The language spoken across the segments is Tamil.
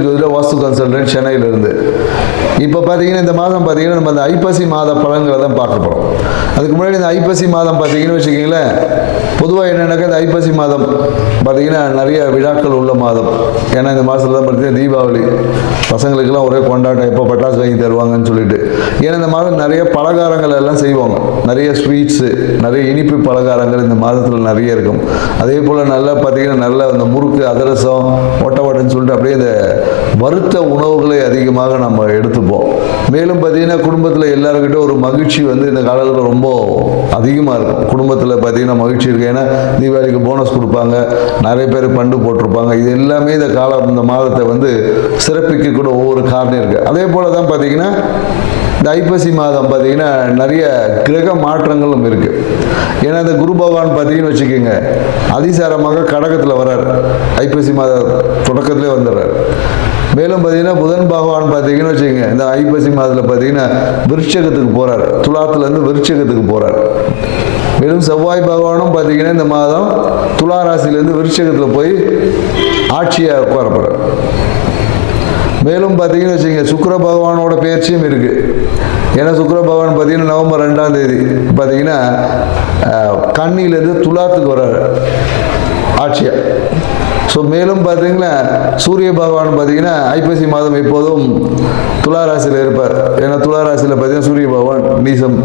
செந்தில் ஜோதிட வாஸ்து கன்சல்டன்ட் சென்னையிலிருந்து. இப்போ பார்த்தீங்கன்னா இந்த மாதம் பார்த்தீங்கன்னா நம்ம அந்த ஐப்பசி மாத பலன்களை தான் பார்க்க போகிறோம். அதுக்கு முன்னாடி இந்த ஐப்பசி மாதம் பார்த்தீங்கன்னு வச்சுக்கிங்களேன், பொதுவாக என்னென்னாக்கா இந்த ஐப்பசி மாதம் பார்த்தீங்கன்னா நிறைய விழாக்கள் உள்ள மாதம். ஏன்னா இந்த மாதத்தில் தான் பார்த்தீங்கன்னா தீபாவளி, பசங்களுக்கெல்லாம் ஒரே கொண்டாட்டம், எப்போ பட்டாசு வாங்கி தருவாங்கன்னு சொல்லிட்டு. ஏன்னா இந்த மாதம் நிறைய பலகாரங்கள் எல்லாம் செய்வாங்க, நிறைய ஸ்வீட்ஸு, நிறைய இனிப்பு பலகாரங்கள் இந்த மாதத்தில் நிறைய இருக்கும். அதே போல் நல்லா பார்த்தீங்கன்னா நல்ல அந்த முறுக்கு, அதிரசம், ஒட்டவடன்னு சொல்லிட்டு அப்படியே இந்த வறுத்த உணவுகளை அதிகமாக நம்ம எடுத்துப்போம். மேலும் பார்த்தீங்கன்னா குடும்பத்தில் எல்லாருக்கிட்ட ஒரு மகிழ்ச்சி வந்து இந்த காலத்தில் ரொம்ப அதிகமாக இருக்கும். குடும்பத்தில் பார்த்தீங்கன்னா மகிழ்ச்சி இருக்குது. ஏன்னா தீபாவளிக்கு போனஸ் கொடுப்பாங்க, நிறைய பேர் பண்டு போட்டிருப்பாங்க. இது எல்லாமே இந்த மாதத்தை வந்து சிறப்பிக்க கூட ஒவ்வொரு காரணம் இருக்குது. அதே போல் தான் பார்த்தீங்கன்னா இந்த ஐப்பசி மாதம் பார்த்தீங்கன்னா நிறைய கிரக மாற்றங்களும் இருக்குது. ஏன்னா இந்த குரு பகவான் பார்த்தீங்கன்னு வச்சுக்கோங்க, அதிசாரமாக கடகத்தில் வர்றார், ஐப்பசி மாத தொடக்கத்திலே வந்துடுறார். மேலும் பார்த்தீங்கன்னா புதன் பகவான் பார்த்தீங்கன்னு வச்சுக்கோங்க, இந்த ஐப்பசி மாதத்தில் பார்த்தீங்கன்னா விருட்சகத்துக்கு போகிறார், துலாத்துலேருந்து விருட்சகத்துக்கு போகிறார். மேலும் செவ்வாய் பகவானும் பார்த்தீங்கன்னா இந்த மாதம் துலா ராசியிலேருந்து விருட்சகத்தில் போய் ஆட்சியாக உட்கார போகிறார். மேலும் பார்த்தீங்கன்னு வச்சுக்கோங்க, சுக்கிர பகவானோட பயிற்சியும் இருக்குது. ஏன்னா சுக்கிர பகவான் பார்த்தீங்கன்னா நவம்பர் 2ஆம் தேதி பார்த்தீங்கன்னா கன்னியிலேருந்து துலாத்துக்கு வர்றாரு ஆட்சியாக. ஸோ மேலும் பார்த்தீங்கன்னா சூரிய பகவான் பார்த்தீங்கன்னா ஐப்பசி மாதம் எப்போதும் துலா ராசியில் இருப்பார். ஏன்னா துலா ராசியில் பார்த்தீங்கன்னா சூரிய பகவான் நீசம்.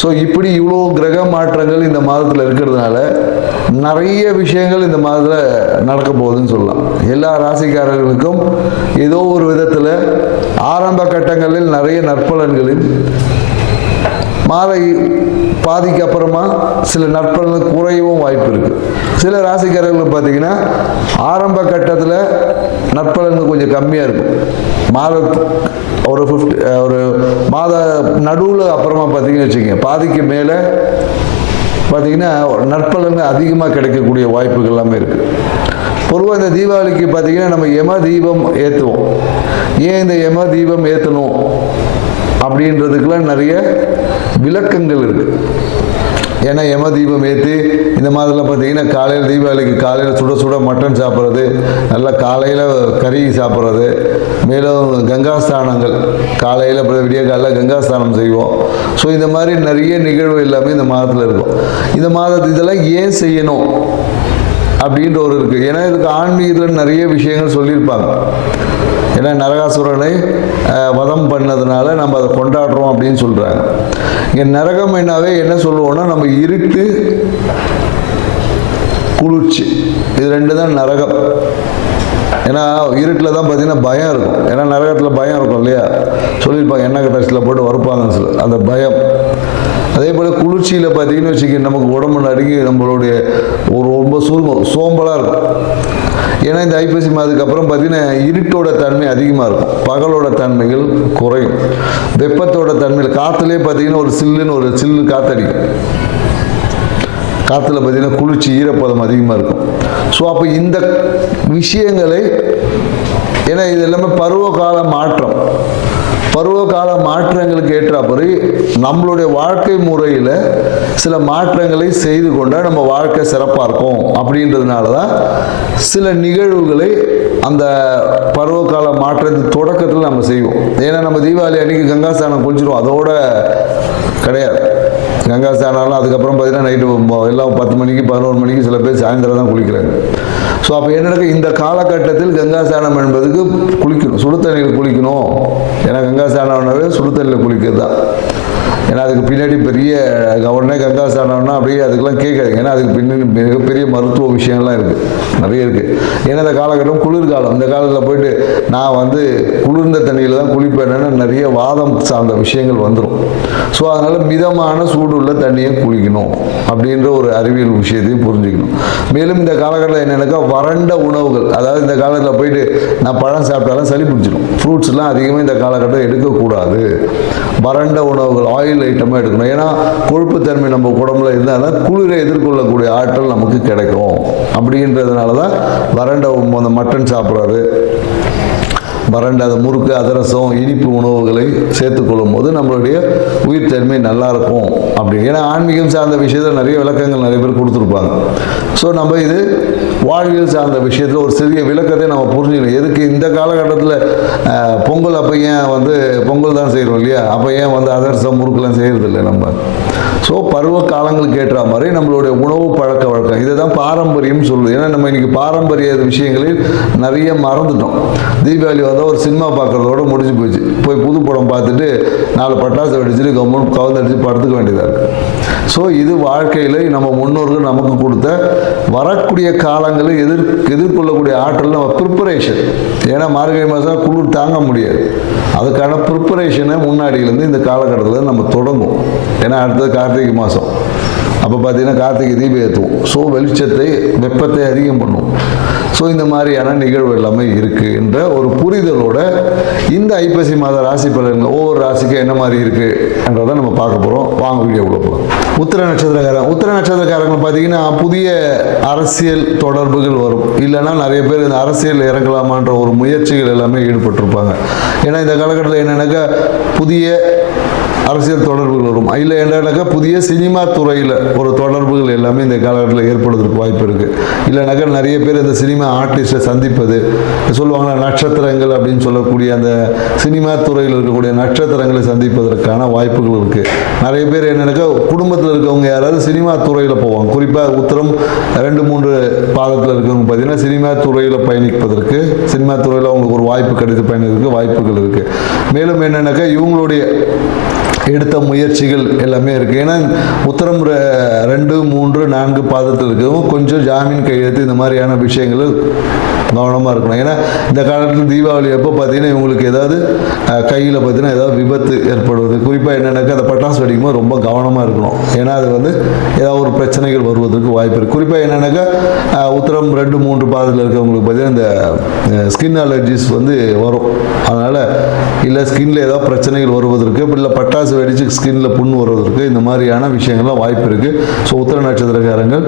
ஸோ இப்படி இவ்வளோ கிரக மாற்றங்கள் இந்த மாதத்தில் இருக்கிறதுனால நிறைய விஷயங்கள் இந்த மாதத்தில் நடக்க போகுதுன்னு சொல்லலாம். எல்லா ராசிக்காரர்களுக்கும் ஏதோ ஒரு விதத்தில் ஆரம்ப கட்டங்களில் நிறைய நற்பலன்களில் மாத பாதிக்கு அப்புறமா சில நற்பலன்கள் குறையவும் வாய்ப்பு இருக்குது. சில ராசிக்காரர்கள் பார்த்தீங்கன்னா ஆரம்ப கட்டத்தில் நற்பலன்கள் கொஞ்சம் கம்மியாக இருக்கும். ஒரு மாத நடுவில் அப்புறமா பார்த்தீங்கன்னு வச்சுக்கோங்க, பாதிக்கு மேலே பார்த்தீங்கன்னா நற்பலன்கள் அதிகமாக கிடைக்கக்கூடிய வாய்ப்புகள் எல்லாமே இருக்குது. பொதுவாக இந்த தீபாவளிக்கு பார்த்தீங்கன்னா நம்ம யம தீபம் ஏற்றுவோம். ஏன் இந்த யம தீபம் ஏற்றணும் அப்படின்றதுக்கெல்லாம் நிறைய விளக்கங்கள் இருக்குது. ஏன்னா யம தீபம் ஏற்றி இந்த மாதத்தில் பார்த்தீங்கன்னா காலையில் தீபாவளிக்கு காலையில் சுட சுட மட்டன் சாப்பிட்றது, நல்லா காலையில் கறி சாப்பிட்றது, மேலும் கங்காஸ்தானங்கள் காலையில் விடிய காலையில் கங்காஸ்தானம் செய்வோம். ஸோ இந்த மாதிரி நிறைய நிகழ்வு எல்லாமே இந்த மாதத்தில் இருக்கும். இந்த மாதத்து இதெல்லாம் ஏன் செய்யணும் அப்படின்ற ஒரு இருக்குது. ஏன்னா இதுக்கு ஆன்மீகத்தில் நிறைய விஷயங்கள் சொல்லியிருப்பாங்க. ஏன்னா நரகாசுரனை வதம் பண்ணதுனால நம்ம அதை கொண்டாடுறோம் அப்படின்னு சொல்கிறாங்க. இங்கே நரகம் என்னாவே என்ன சொல்லுவோம்னா, நம்ம இருட்டு, குளிர்ச்சி, இது ரெண்டு தான் நரகம். ஏன்னா இருட்டில் தான் பார்த்தீங்கன்னா பயம் இருக்கும். ஏன்னா நரகத்தில் பயம் இருக்கும் இல்லையா, சொல்லியிருப்பாங்க எண்ணெய் டஸ்ட்டில் போட்டு வறுப்பாங்கன்னு சொல்லி, அந்த பயம். அதே போல் குளிர்ச்சியில் பார்த்தீங்கன்னு வச்சுக்க, நமக்கு உடம்பு நடுங்கி நம்மளுடைய ரொம்ப சோம்பலாக இருக்கும். ஏன்னா இந்த ஐப்பசி மாதத்துக்கு அப்புறம் பார்த்தீங்கன்னா இருட்டோட தன்மை அதிகமாக இருக்கும், பகலோட தன்மைகள் குறையும். வெப்பத்தோட தன்மையில் காற்றுலேயே பார்த்தீங்கன்னா ஒரு சில்லு காற்றடிக்கும். காற்றுல பார்த்தீங்கன்னா குளிர்ச்சி, ஈரப்பதம் அதிகமாக இருக்கும். ஸோ அப்போ இந்த விஷயங்களை, ஏன்னா இது எல்லாமே பருவகால மாற்றங்களுக்கு ஏற்றாப்படி நம்மளுடைய வாழ்க்கை முறையில் சில மாற்றங்களை செய்து கொண்டால் நம்ம வாழ்க்கை சிறப்பாக இருக்கும். அப்படின்றதுனால தான் சில நிகழ்வுகளை அந்த பருவகால மாற்றத்தின் தொடக்கத்தில் நம்ம செய்வோம். ஏன்னா நம்ம தீபாவளி அன்றைக்கி கங்காஸ்தானம் குளிச்சிடுவோம், அதோட கிடையாது. கங்காஸ்தானம்லாம் அதுக்கப்புறம் பார்த்தீங்கன்னா நைட்டு எல்லாம் 10 மணிக்கு 11 மணிக்கு சில பேர் சாயந்தரம் தான் குளிக்கிறாங்க. ஸோ அப்போ என்ன, இந்த காலகட்டத்தில் கங்காஸ்தானம் என்பதுக்கு குளிக்கணும், சுடு தண்ணியில் குளிக்கணும். ஏன்னா கங்காஸ்தானம்னாவே சுடு தண்ணியில் குளிக்கிறது தான். ஏன்னா அதுக்கு பின்னாடி பெரிய உடனே கங்காஸ்தானம்னா அப்படியே அதுக்கெல்லாம் கேட்காதுங்க. ஏன்னா அதுக்கு பின்னாடி மிகப்பெரிய மருத்துவ விஷயங்கள்லாம் இருக்குது, நிறைய இருக்குது. ஏன்னா இந்த காலகட்டம் குளிர்காலம். இந்த காலத்தில் போயிட்டு நான் வந்து குளிர்ந்த தண்ணியில் தான் குளிப்பேன்னு நிறைய வாதம் சார்ந்த விஷயங்கள் வந்துடும். ஸோ அதனால் மிதமான சூடு உள்ள தண்ணியை குளிக்கணும் அப்படின்ற ஒரு அறிவியல் விஷயத்தையும் புரிஞ்சுக்கணும். மேலும் இந்த காலகட்டத்தில் என்னென்னாக்கா வறண்ட உணவுகள், அதாவது இந்த காலத்தில் போயிட்டு நான் பழம் சாப்பிட்டாலும் சளி பிடிச்சிடும். ஃப்ரூட்ஸ்லாம் அதிகமாக இந்த காலகட்டம் எடுக்கக்கூடாது. வறண்ட உணவுகள், ஆயில் ஐட்டமாக எடுக்கணும். ஏன்னா கொழுப்புத்தன்மை நம்ம உடம்புல இருந்தால் தான் குளிரை எதிர்கொள்ளக்கூடிய ஆற்றல் நமக்கு கிடைக்கும். அப்படின்றதுனால தான் வறண்ட அந்த மட்டன் சாப்பிட்றது, வறண்ட அந்த முறுக்கு அதிரசம் இனிப்பு உணவுகளை சேர்த்துக்கொள்ளும் போது நம்மளுடைய உயிர் தன்மை நல்லாயிருக்கும் அப்படி. ஏன்னா ஆன்மீகம் சார்ந்த விஷயத்தில் நிறைய விளக்கங்கள் நிறைய பேர் கொடுத்துருப்பாங்க. ஸோ நம்ம இது வாழ்வியல் சார்ந்த விஷயத்தில் ஒரு சிறிய விளக்கத்தை நம்ம புரிஞ்சுக்கணும். எதுக்கு இந்த காலகட்டத்தில் பொங்கல் அப்போ ஏன் பொங்கல் தான் செய்கிறோம் இல்லையா, அப்போ ஏன் அதிரசம் முறுக்கெல்லாம் செய்கிறதில்லை நம்ம. ஸோ பருவ காலங்களுக்கு ஏற்ற மாதிரி நம்மளுடைய உணவு பழக்க வழக்கம் இதை தான் பாரம்பரியம் சொல்லுது. ஏன்னா நம்ம இன்னைக்கு பாரம்பரிய விஷயங்களில் நிறைய மறந்துட்டோம். தீபாவளி ஒரு சினிமா பார்க்குறதோட முடிஞ்சு போச்சு. போய் புது படம் பார்த்துட்டு 4 பட்டாசு வெடிச்சுட்டு கவர்மெண்ட் கவுந்தடிச்சு படுத்துக்க வேண்டியதாக இருக்குது. ஸோ இது வாழ்க்கையில் நம்ம முன்னோர்கள் நமக்கு கொடுத்த வரக்கூடிய காலங்களை எதிர்கொள்ளக்கூடிய ஆற்றல் நம்ம ப்ரிப்பரேஷன். ஏன்னா மார்கழி மாதம் குளிர் தாங்க முடியாது. அதுக்கான ப்ரிப்பரேஷனை முன்னாடியிலேருந்து இந்த காலகட்டத்தில் நம்ம தொடங்கும். ஏன்னா அடுத்தது கார்த்திகை மாதம். அப்போ பார்த்தீங்கன்னா கார்த்திகை தீபம் ஏற்றுவோம். ஸோ வெளிச்சத்தை வெப்பத்தை அதிகம் பண்ணுவோம். ஸோ இந்த மாதிரியான நிகழ்வு எல்லாமே இருக்குது என்ற ஒரு புரிதலோட இந்த ஐப்பசி மாத ராசி பலன்கள் ஒவ்வொரு ராசிக்கும் என்ன மாதிரி இருக்குன்றதை நம்ம பார்க்க போகிறோம். வாங்க வீடியோக்குள்ள போகலாம். உத்திர நட்சத்திரக்காரங்க பார்த்தீங்கன்னா புதிய அரசியல் தொடர்புகள் வரும். இல்லைன்னா நிறைய பேர் இந்த அரசியல் இறங்கலாமான்ற ஒரு முயற்சிகள் எல்லாமே ஈடுபட்டிருப்பாங்க. ஏன்னா இந்த காலகட்டத்தில் என்னென்னாக்கா புதிய அரசியல் தொடர்புகள் வரும். இல்லை என்னன்னாக்கா புதிய சினிமா துறையில் ஒரு தொடர்புகள் எல்லாமே இந்த காலகட்டத்தில் ஏற்படுவதற்கு வாய்ப்பு இருக்குது. இல்லைனாக்கா நிறைய பேர் இந்த சினிமா ஆர்டிஸ்ட்டை சந்திப்பது சொல்லுவாங்களா, நட்சத்திரங்கள் அப்படின்னு சொல்லக்கூடிய அந்த சினிமா துறையில் இருக்கக்கூடிய நட்சத்திரங்களை சந்திப்பதற்கான வாய்ப்புகள் இருக்குது. நிறைய பேர் என்னன்னாக்கா குடும்பத்தில் இருக்கவங்க யாராவது சினிமா துறையில் போவாங்க. குறிப்பாக உத்திரம் 2-3 பாதத்தில் இருக்கவங்க பார்த்தீங்கன்னா சினிமா துறையில் பயணிப்பதற்கு, சினிமா துறையில் அவங்களுக்கு ஒரு வாய்ப்பு கிடைத்து பயணிக்கிறதுக்கு வாய்ப்புகள் இருக்குது. மேலும் என்னன்னாக்கா இவங்களுடைய எடுத்த முயற்சிகள் எல்லாமே இருக்குது. ஏன்னா உத்தரம் 2, 3, 4 பாதத்தில் இருக்கிறவங்க கொஞ்சம் ஜாமீன் கையெழுத்து இந்த மாதிரியான விஷயங்கள் கவனமாக இருக்கணும். ஏன்னா இந்த காலத்தில் தீபாவளி அப்போ பார்த்தீங்கன்னா இவங்களுக்கு ஏதாவது கையில் பார்த்தீங்கன்னா ஏதாவது விபத்து ஏற்படுவது, குறிப்பாக என்னென்னாக்கா அந்த பட்டாசு வெடிக்கும்போது ரொம்ப கவனமாக இருக்கணும். ஏன்னா அது ஏதாவது ஒரு பிரச்சனைகள் வருவதற்கு வாய்ப்பு இருக்குது. குறிப்பாக என்னென்னாக்கா உத்தரம் 2, 3 பாதத்தில் இருக்கிறவங்களுக்கு பார்த்தீங்கன்னா இந்த ஸ்கின் அலர்ஜிஸ் வரும். அதனால் இல்லை ஸ்கின்ல ஏதாவது பிரச்சனைகள் வருவதற்கு, இல்லை பட்டாசு வெடிச்சு ஸ்கின்ல புண் வருவதற்கு இந்த மாதிரியான விஷயங்கள்லாம் வாய்ப்பு இருக்குது. ஸோ உத்திர நட்சத்திரக்காரங்கள்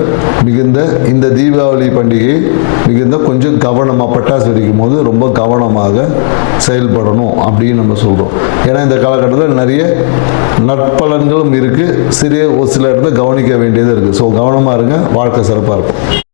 இந்த தீபாவளி பண்டிகை கொஞ்சம் கவனமாக பட்டாசு வெடிக்கும் போது ரொம்ப கவனமாக செயல்படணும் அப்படின்னு நம்ம சொல்கிறோம். ஏன்னா இந்த காலகட்டத்தில் நிறைய நற்பலன்களும் இருக்குது, ஒரு சில இடத்துல கவனிக்க வேண்டியது இருக்குது. ஸோ கவனமாக இருங்க, வாழ்க்கை சிறப்பாக இருக்கும்.